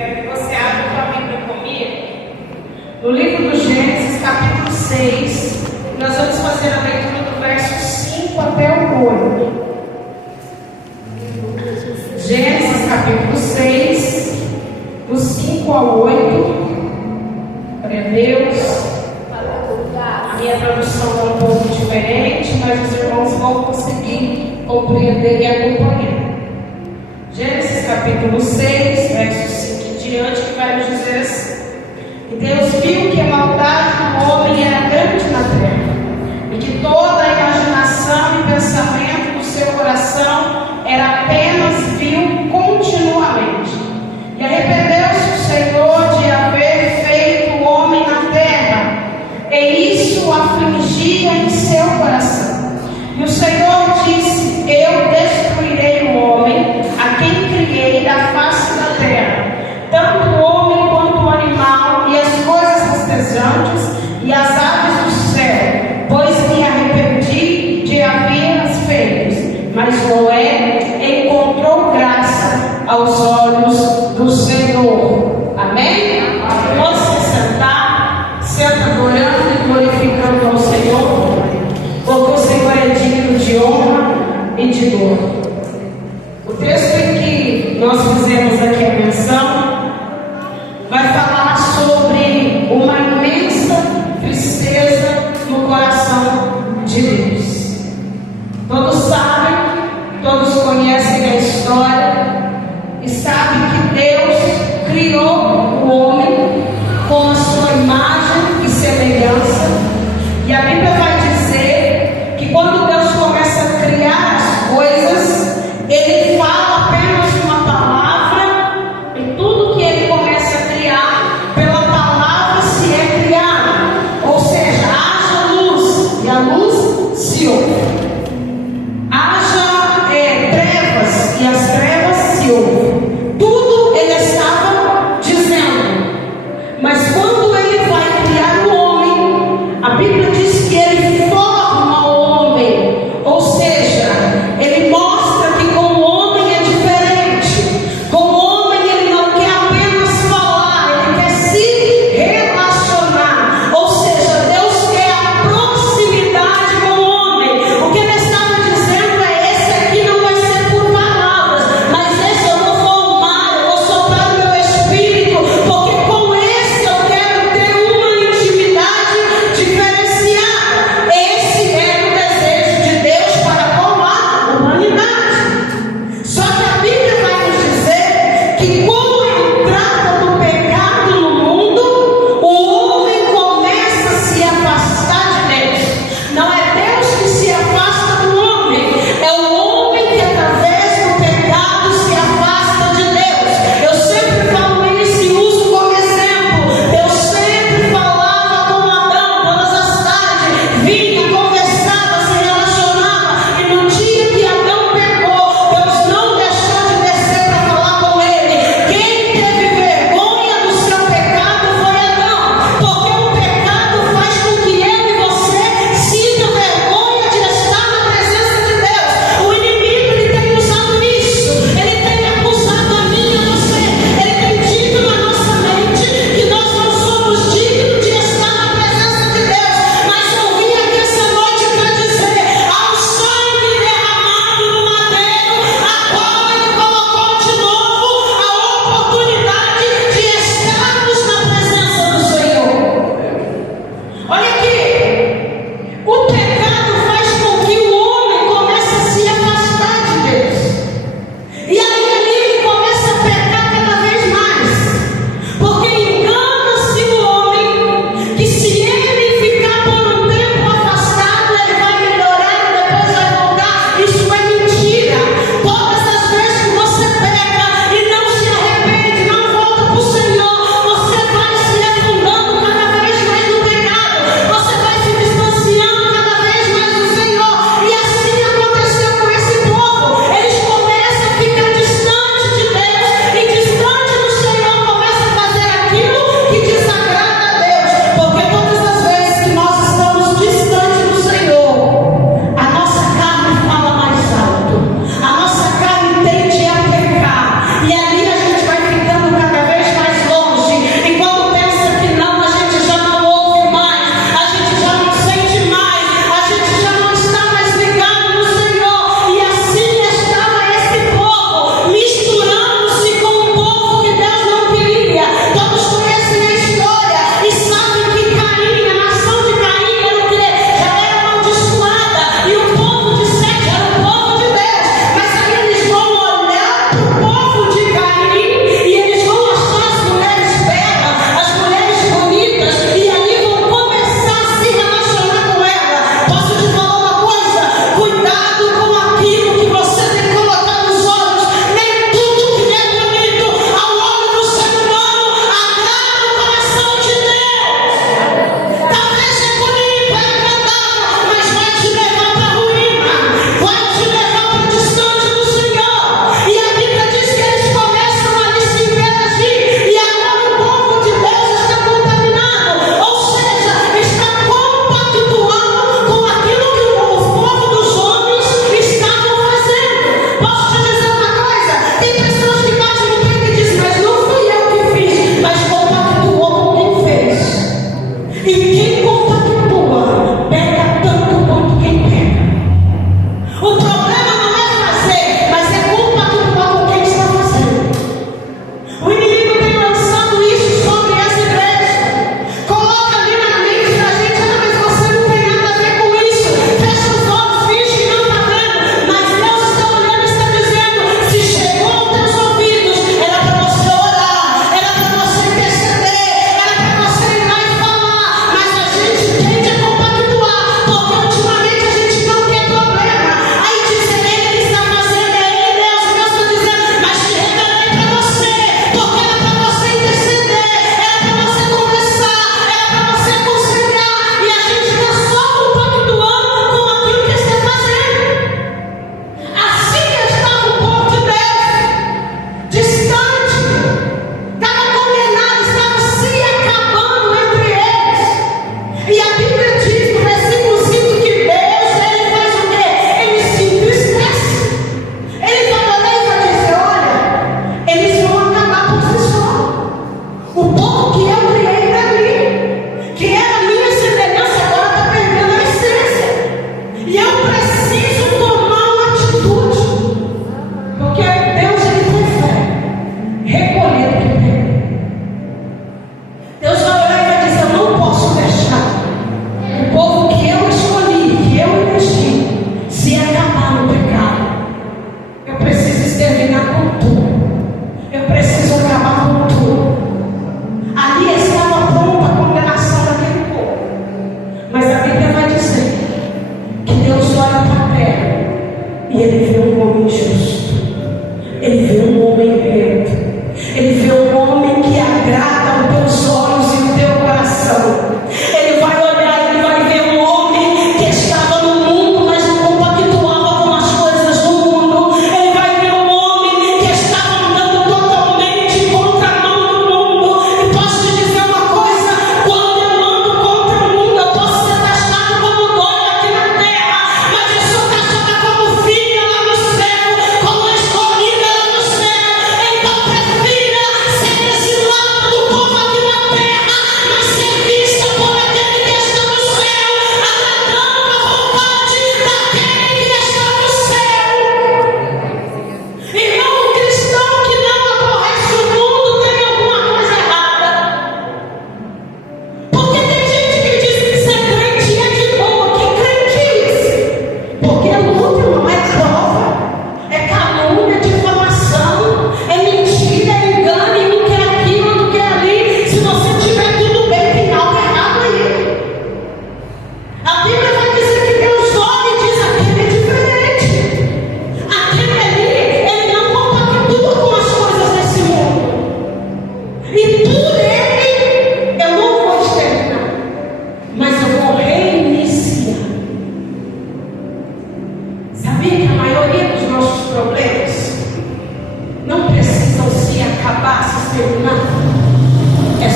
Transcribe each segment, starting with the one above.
Quero que você abra a Bíblia comigo no livro do Gênesis, capítulo 6. Nós vamos fazer a leitura do verso 5 até o 8. Gênesis, capítulo 6, do 5 ao 8. Glória a Deus. A minha tradução é um pouco diferente, mas os irmãos vão conseguir compreender e acompanhar. Gênesis capítulo 6, versos 5 em diante, que vai nos dizer assim: E Deus viu que a maldade do homem era grande na terra, e que toda a imaginação e pensamento do seu coração era apenas vil continuamente. E arrependeu-se o Senhor de haver feito o homem na terra, e isso o afligia em seu coração. E o Senhor disse: Eu destruirei o homem, a quem criei da face da terra, tanto o homem quanto o animal, e as coisas rastejantes, e as aves do céu, pois me arrependi de havê-las feito. Mas Noé encontrou graça aos olhos do Senhor. Amém? Pode se sentar, senta adorando e glorificando ao Senhor, porque o Senhor é digno de honra e de glória. O texto em que nós fizemos aqui a menção vai falar sobre uma imensa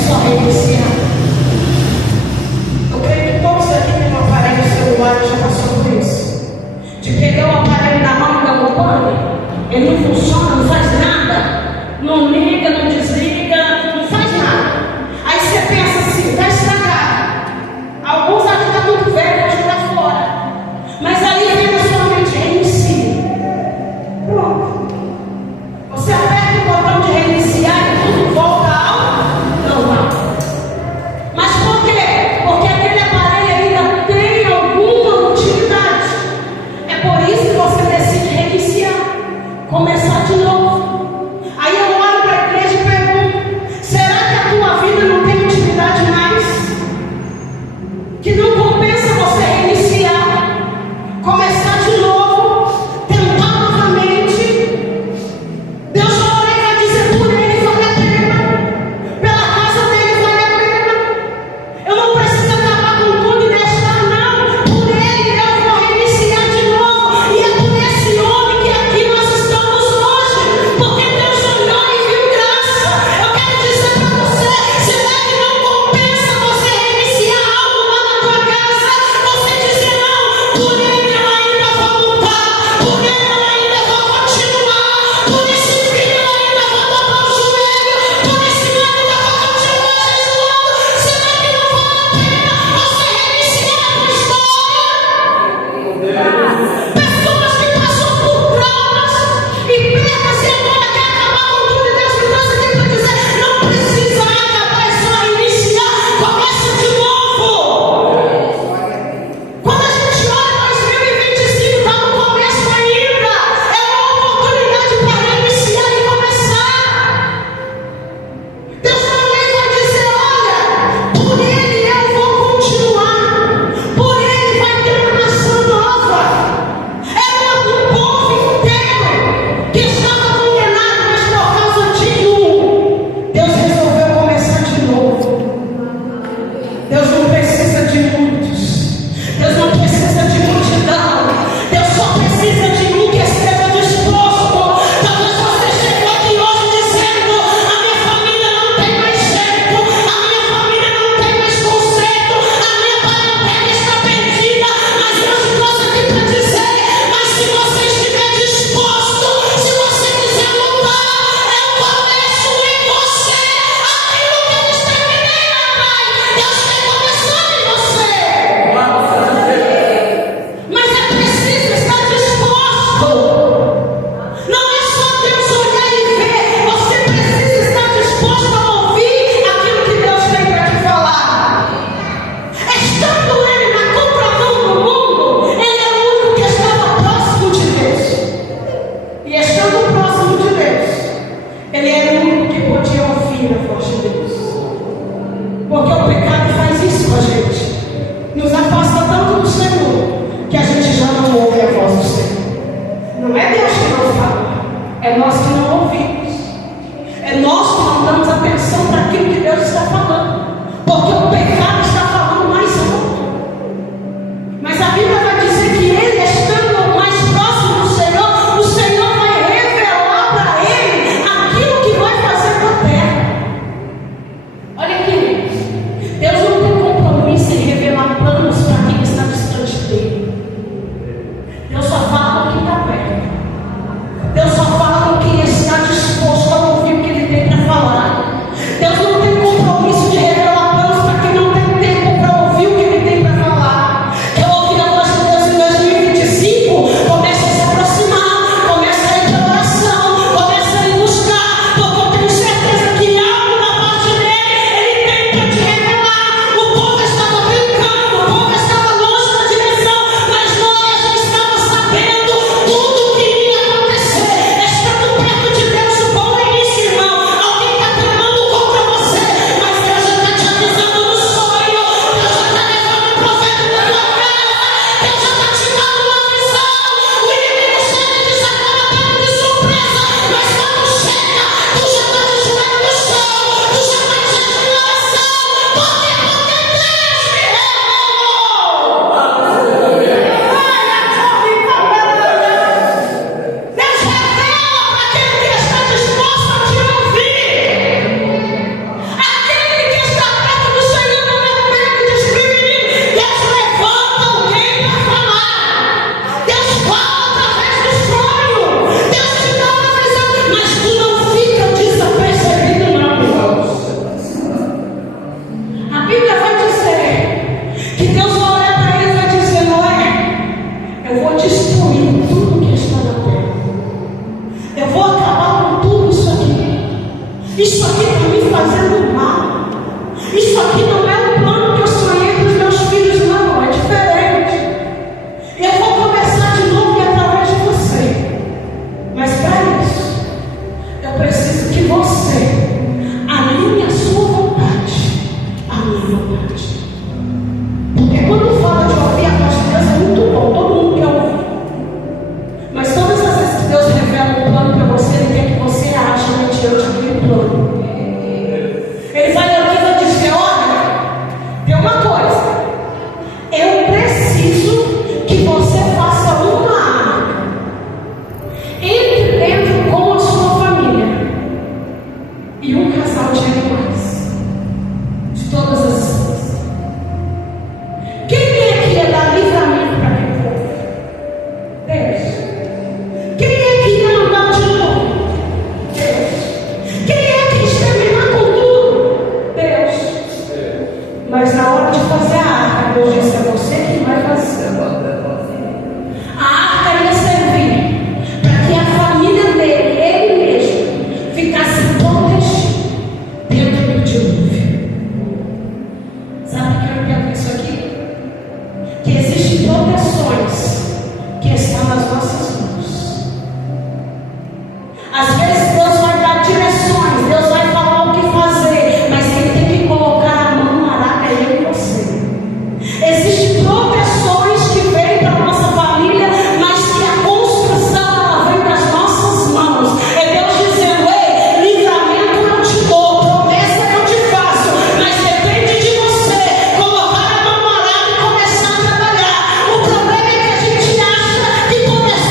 só reiniciar. Eu creio que todos aqui têm um aparelho celular e já passou por isso. De pegar o aparelho na mão e dar um pane, ele não funciona, não faz nada, não liga, não desliga, não faz nada. Aí você pensa assim, está estragado. Alguns aqui estão muito velhos, vão jogar fora. Mas aí vem na sua mente, reinicia. Pronto. Você aperta o botão de reiniciar e tudo volta ao normal. Mas por quê? Porque aquele aparelho ainda tem alguma utilidade. É por isso que você decide reiniciar, começar de novo. Aí eu olho para a igreja e pergunto: me fazendo mal. Isso aqui não é o plano que eu sonhei para os meus filhos, não, é diferente. Eu vou começar de novo e através de você. Mas para isso, eu preciso que você alinhe a sua vontade à minha vontade. Porque quando fala de ouvir a voz de Deus é muito bom, todo mundo quer ouvir. Mas todas as vezes que Deus revela um plano para você, Ele quer que você ache mediante aquele plano. Ele vai aqui e vai dizer: olha, tem uma coisa, eu preciso que você faça uma arca. Entre dentro com a sua família e um casal de animais, de todas as espécies. Quem vem aqui é dar livramento para aquele povo? Deus. Quem é que ia mandar o dilúvio? Deus. Quem é que exterminar com tudo? Deus. Mas na hora de fazer a arca, Deus disse: é você que vai fazer. A arca ia servir para que a família dele, ele mesmo, ficasse protegido dentro do dilúvio. Sabe o que eu entendo isso aqui? Que existem proteções que estão nas nossas mãos. Às vezes Deus vai dar direções, Deus vai falar o que fazer, mas quem tem que colocar a mão no arado é eu e você. Existem proteções que vêm para a nossa família, mas que a construção ela vem das nossas mãos. É Deus dizendo: ei, livramento eu te dou, promessa eu te faço, mas depende de você colocar a mão no arado e começar a trabalhar. O problema é que a gente acha que começar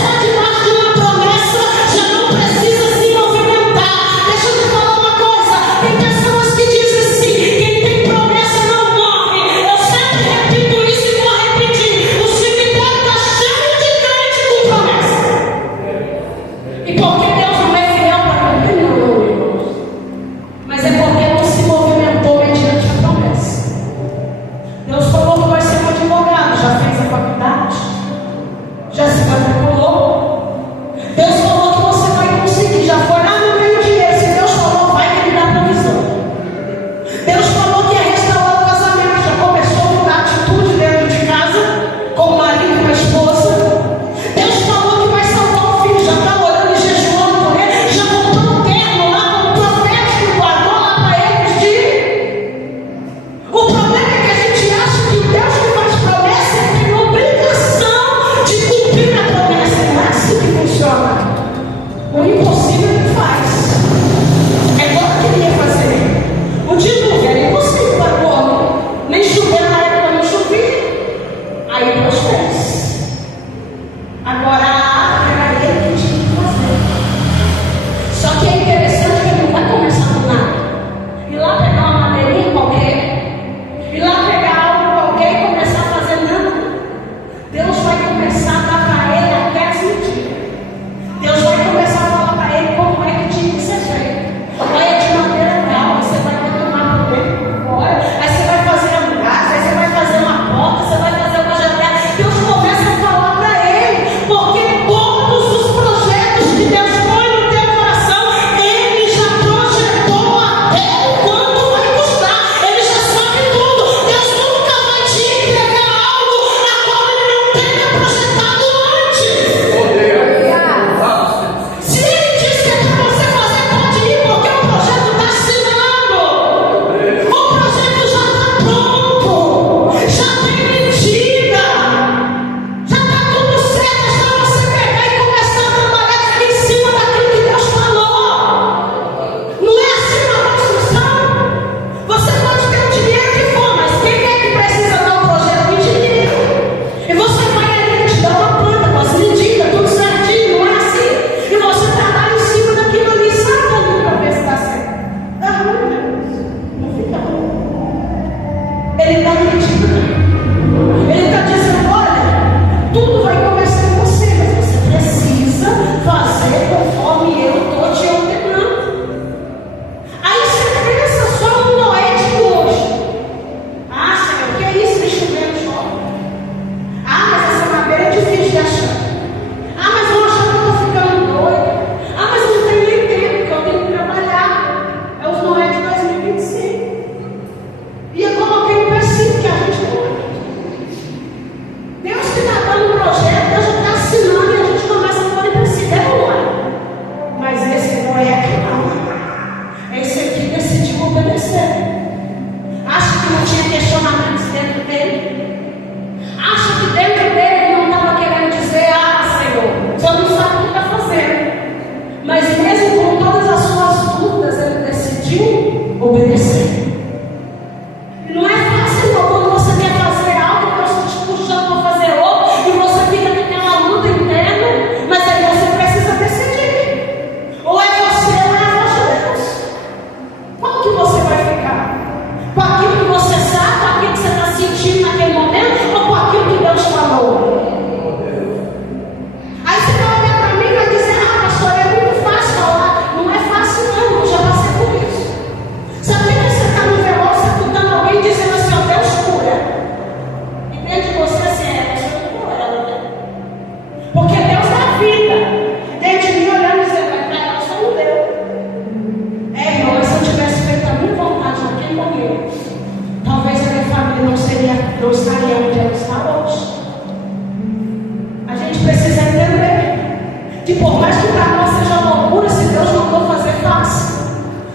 para nós seja loucura se Deus mandou fazer fácil.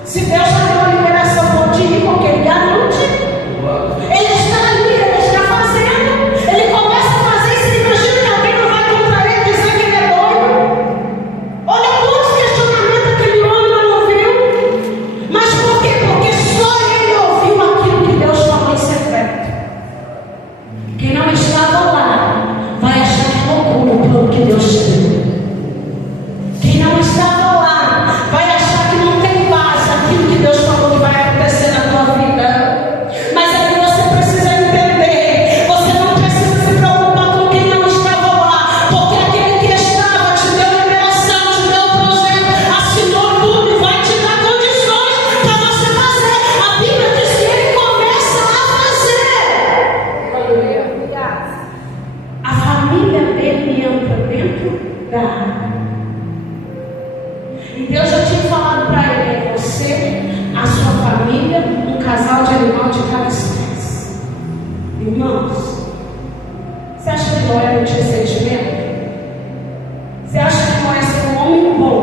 Se Deus já deu a liberação, pode ir, porque Ele garante. Ele está ali, Ele está fazendo. Ele começa a fazer e se imagina que alguém não vai contra Ele dizer que Ele é doido. Olha quantos questionamentos aquele homem não ouviu. Mas por quê? Porque só ele ouviu aquilo que Deus falou em secreto. Quem não estava lá vai achar que é loucura o plano que Deus tem. Quem não estava lá vai achar que não tem base aquilo que Deus falou que vai acontecer na tua vida. Mas aí você precisa entender. Você não precisa se preocupar com quem não estava lá, porque aquele que estava te deu liberação, te deu o projeto, assinou tudo e vai te dar condições para você fazer. A Bíblia diz que Ele começa a fazer. A família dele entra dentro da água. E Deus já tinha falado para ele: é você, a sua família, um casal de animal de cada espécie. Irmãos, você acha que Noé não tinha sentimento? Você acha que Noé, ser um homem bom,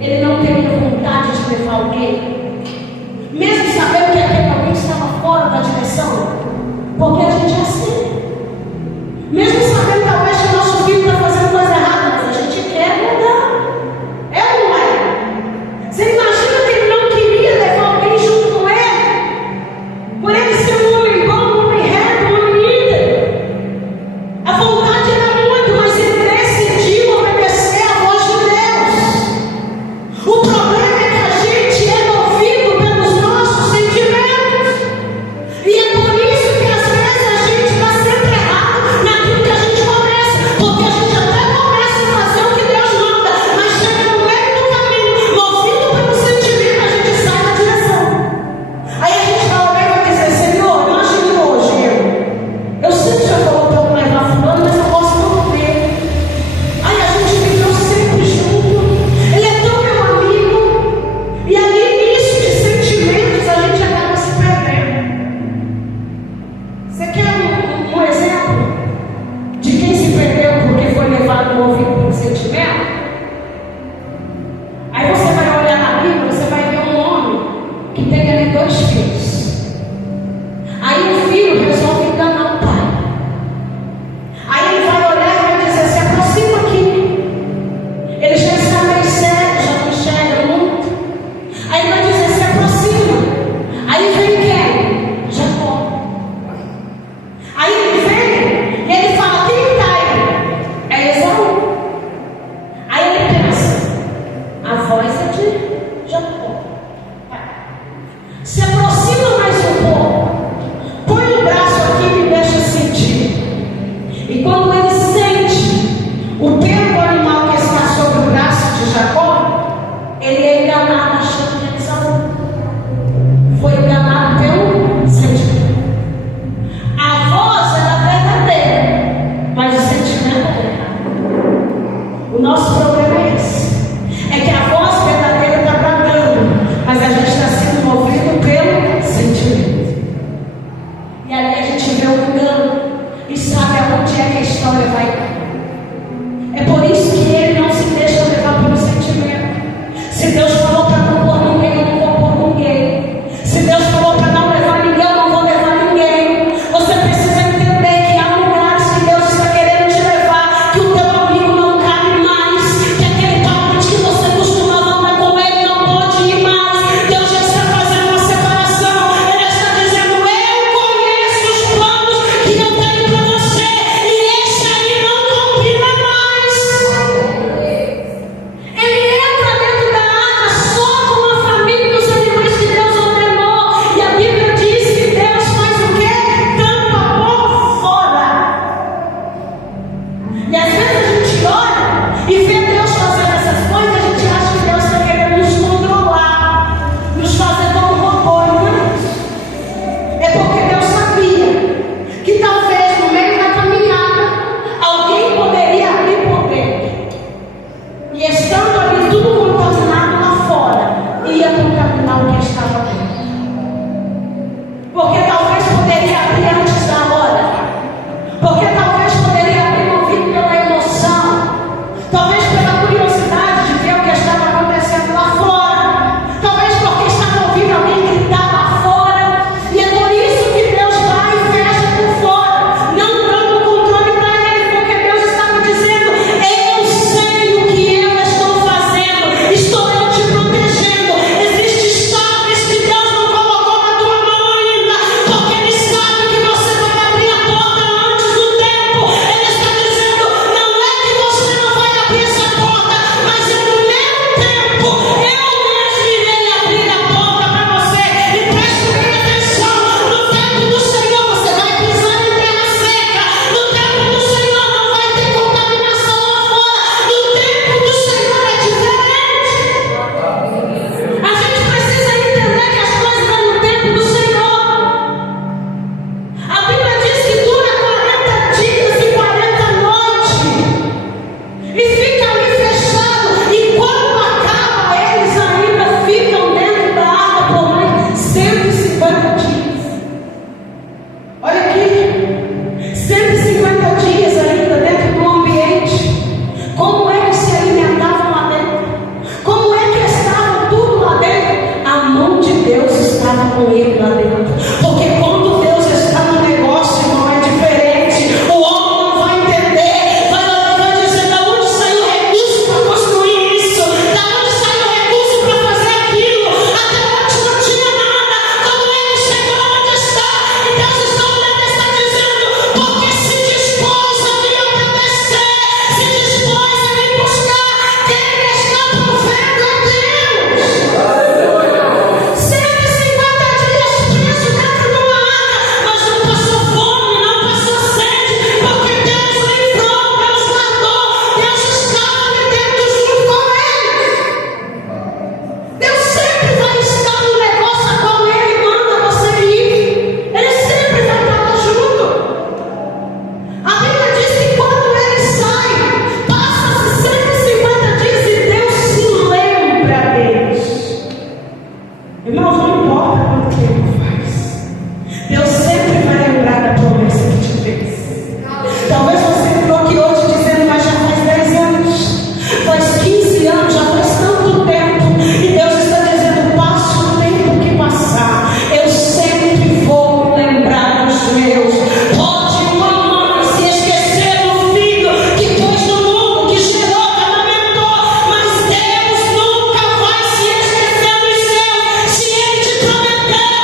ele não teria vontade de levar alguém? Mesmo sabendo que aquele alguém estava fora da direção? Porque a gente é assim. Mesmo sabendo talvez que o nosso filho está fazendo coisa errada, mas a gente quer mudar. É ou não é? Você imagina que ele não queria levar alguém junto com ele? Por ele ser um homem bom, um homem reto, um homem íntegro. A vontade era muito, mas ele decidiu obedecer à voz de Deus. O problema é que a gente é movido pelos nossos sentimentos. E é por isso que às vezes a gente está sempre errado naquilo que a gente começa. Porque a gente até começa a fazer o que Deus manda, mas chega no meio do caminho, movido pelo sentimento, a gente sai da direção. Aí a gente vai olhar e vai dizer: Senhor, imagine hoje eu sei que já falou para eu levar fulano, mas eu posso não ver. Aí a gente viveu sempre junto, ele é tão meu amigo, e ali nisso de sentimentos a gente acaba se perdendo. Você quer um exemplo de quem se perdeu porque foi levado movido pelo sentimento? Aí você vai olhar na Bíblia, você vai ver um homem que tem ali 2 filhos. Aí o filho resolve enganar o pai. Aí ele vai olhar e vai dizer: se aproxima aqui. Ele já está meio cego, já não enxerga muito. Aí ele vai dizer: se aproxima. Aí vem quem? Jacó. Aí ele vem e ele fala: quem está aí? É Esaú. Aí ele pensa: a voz é de Jacó. Se aproxima mais um pouco. Põe o braço aqui e me deixa sentir. E quando ele sente o pelo do animal que está sobre o braço de Jacó, ele é enganado achando que é Esaú. Foi enganado pelo sentimento. A voz era verdadeira, mas o sentimento era errado. O nosso problema é esse. É que a voz verdadeira está bradando, mas a gente está sendo movido pelo com Ele lá dentro. Porque quando Deus está no negócio, não é diferente. O homem não vai entender, vai dizer: da onde saiu o recurso para construir isso? Da onde saiu o recurso para fazer aquilo? Até ontem não tinha nada. Quando ele chegou onde está, e Deus está olhando e está dizendo: porque se dispôs a me obedecer, se dispôs a me buscar, quem está provendo é Deus. 150 dias preso dentro de uma arca, mas não passou fome, não passou sede, porque Deus livrou, Deus guardou, Deus estava ali dentro junto com ele. Deus sempre vai estar no negócio a qual Ele manda você ir. Ele sempre vai estar lá junto. A Bíblia diz que quando Ele sai, passa-se 150 dias e Deus se lembra deles. Irmãos, não importa quanto tempo faz, Deus sempre vai lembrar da promessa que te fez. Talvez você entrou aqui hoje dizendo: mas já faz 10 anos, faz 15 anos, já faz tanto tempo. E Deus está dizendo: passe o tempo que passar, eu sempre vou lembrar dos meus. Pode uma mãe se esquecer do filho que pôs no mundo, que gerou, que amamentou, mas Deus nunca vai se esquecer dos seus. Se Ele te prometeu,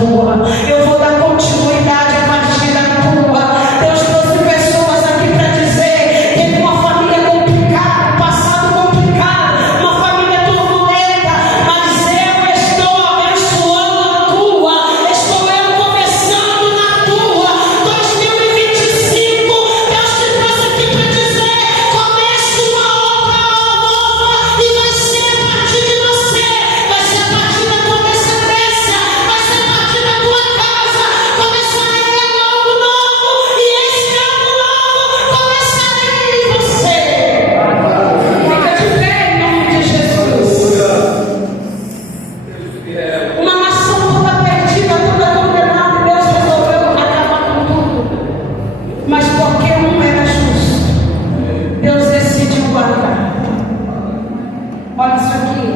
tua. Eu vou dar continuidade a partir da tua. Deus trouxe pessoas aqui para dizer: teve uma família complicada, um passado complicado, uma família turbulenta, mas eu estou abençoando a tua, estou eu começando na tua. 2025, Deus te trouxe aqui para dizer: comece uma obra nova, e vai ser a partir de você, vai ser a partir da tua descendência, vai ser a partir da tua casa. Começarei algo novo, e esse algo novo começarei em você. Fica de pé em nome de Jesus. Uma nação toda perdida, toda condenada, e Deus resolveu acabar com tudo. Mas porque um era justo, Deus decidiu guardar. Olha isso aqui.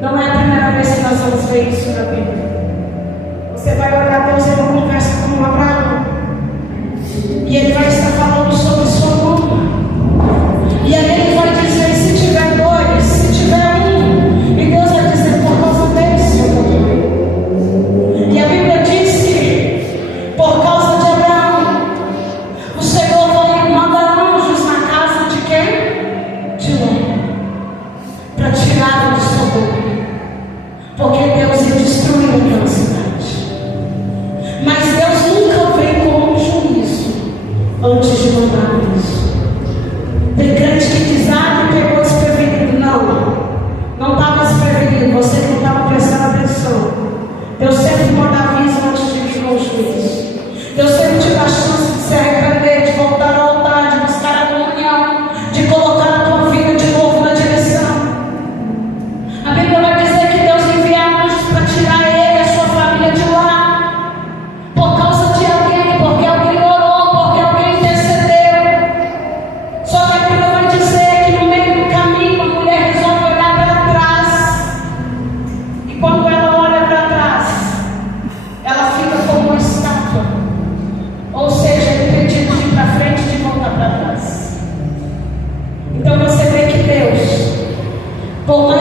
Não é a primeira vez que nós vamos ver isso na Bíblia. Você vai olhar Deus, ele conversa com Abraão. E ele vai estar falando sobre Sodoma. E aí ele vai dizer: se tiver dois, se tiver um. E Deus vai dizer: por causa desse eu vou. E a Bíblia diz que, por causa de Abraão, o Senhor vai mandar anjos na casa de quem? De Ló, para tirá-lo de Sodoma. Porque Deus ia destruir aquela cidade. Mas Deus nunca vem com um juízo antes de mandar isso. Tem crente que diz: ah, me pegou desprevenido. Não estava desprevenido, você que não estava prestando atenção. Deus sempre manda aviso antes de vir com o juízo. Deus sempre te dá a chance de se arrepender, de voltar ao altar, de buscar a comunhão, de colocar a tua vida de novo na direção. A Bíblia vai dizer que Deus envia anjos para tirar ele e a sua família de lá, por causa de alguém, porque alguém orou, porque alguém intercedeu. Só que a Bíblia vai dizer que no meio do caminho a mulher resolve olhar para trás. E quando ela olha para trás, ela fica como uma estátua. Ou seja, impedida de ir para frente e de voltar para trás. Então você vê que Deus, por mais